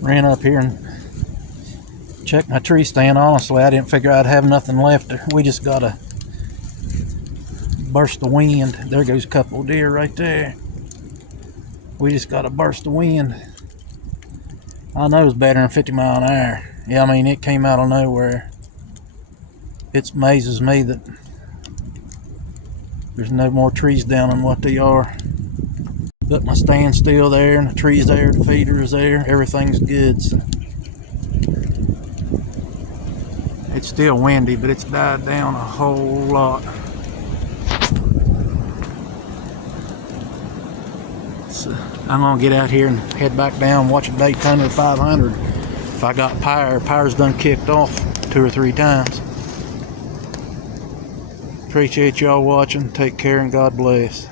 Ran up here and checked my tree stand. Honestly, I didn't figure I'd have nothing left. We just got a burst of wind. There goes a couple of deer right there. We just got a burst of wind. I know it's better than 50 mile an hour. Yeah, I mean, it came out of nowhere. It amazes me that there's no more trees down than what they are. But my stand's still there, and the tree's there, the feeder is there, everything's good. So it's still windy, but it's died down a whole lot. So I'm gonna get out here and head back down, watch a Daytona 500. If I got power, power's done kicked off 2 or 3 times. Appreciate y'all watching. Take care and God bless.